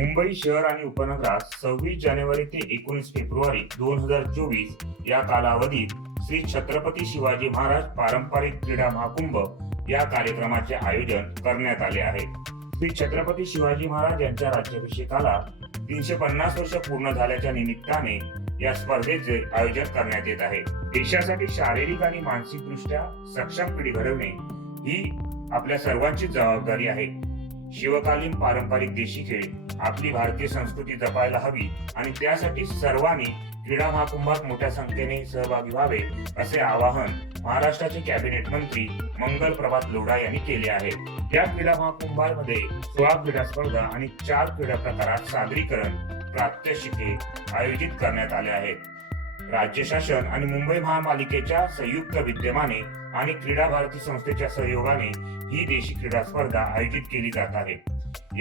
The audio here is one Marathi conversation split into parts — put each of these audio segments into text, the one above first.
मुंबई शहर आणि उपनगरात सव्वीस जानेवारी ते एकोणीस फेब्रुवारी दोन हजार चोवीस या कालावधीत श्री छत्रपती शिवाजी महाराज पारंपरिक क्रीडा महाकुंभ या कार्यक्रमाचे आयोजन करण्यात आले आहे. श्री छत्रपती शिवाजी महाराज यांच्या राज्याभिषेकाला तीनशे पन्नास वर्ष पूर्ण झाल्याच्या निमित्ताने या स्पर्धेचे आयोजन करण्यात येत आहे. देशासाठी शारीरिक आणि मानसिक दृष्ट्या सक्षम पिढी घडवणे ही आपल्या सर्वांची जबाबदारी आहे. शिवकालीन पारंपरिक देशी खेळ आपली भारतीय संस्कृती जपायला हवी आणि त्यासाठी सर्वांनी क्रीडा महाकुंभात मोठ्या संख्येने सहभागी व्हावे असे आवाहन महाराष्ट्राचे कॅबिनेट मंत्री मंगल प्रभात लोढा यांनी केले आहे. या क्रीडा महाकुंभामध्ये सोळा क्रीडा स्पर्धा आणि चार क्रीडा प्रकारात सादरीकरण प्रात्यक्षिके आयोजित करण्यात आले आहेत. राज्य शासन आणि मुंबई महापालिकेच्या संयुक्त विद्यमाने आणि क्रीडा भारती संस्थेच्या सहयोगाने ही देशी क्रीडा स्पर्धा आयोजित केली जात आहे.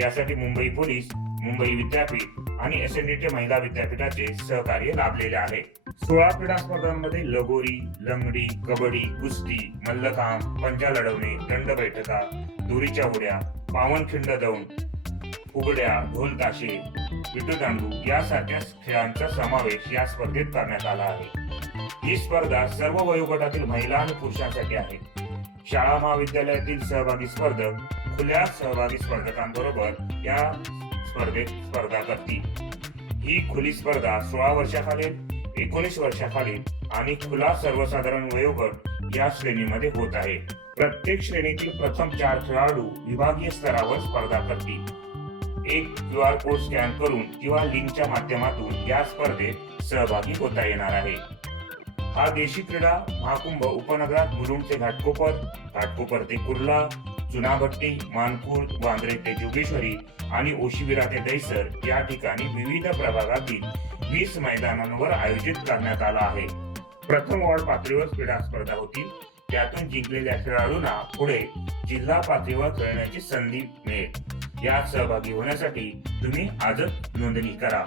यासाठी मुंबई पोलीस मुंबई विद्यापीठ आणि एस एन महिला विद्यापीठाचे सहकार्य लाभलेले आहे. सोळा क्रीडा स्पर्धांमध्ये लगोरी लंगडी कबड्डी कुस्ती मल्लखांब पंजा लढवणे दंड बैठका दोरीच्या उड्या पावनखिंड दौंड उघड्या ढोलताशे विटुदांडू यासारख्या खेळांचा समावेश या स्पर्धेत करण्यात आला आहे. ही स्पर्धा सर्व वयोगटातील महिला आणि पुरुषांसाठी आहे. शाळा महाविद्यालयातील सहभागी स्पर्धक खुल्या सहभागी स्पर्धकांबरोबर या स्पर्धेत स्पर्धा करतील ही खुली स्पर्धा सोळा वर्षाखालील एकोणीस वर्षाखालील आणि खुला सर्वसाधारण वयोगट या श्रेणीमध्ये होत आहे. प्रत्येक श्रेणीतील प्रथम चार खेळाडू विभागीय स्तरावर स्पर्धा करतील एक क्यू आर कोड स्कॅन करून किंवा लिंकच्या माध्यमातून या स्पर्धेत सहभागी होता येणार आहे. हा देशी क्रीडा महाकुंभ उपनगरात मुरुम ते घाटकोपर घाटकोपर ते कुर्ला चुनाभट्टी मानपूर वांद्रे ते जोगेश्वरी आणि ओशिविरा ते दैसर या ठिकाणी विविध प्रभागातील वीस मैदानांवर आयोजित करण्यात आला आहे. प्रथम वॉर्ड पातळीवर क्रीडा स्पर्धा होतील. त्यातून जिंकलेल्या खेळाडूंना पुढे जिल्हा पातळीवर खेळण्याची संधी मिळेल. यात सहभागी होण्यासाठी तुम्ही आजच नोंदणी करा.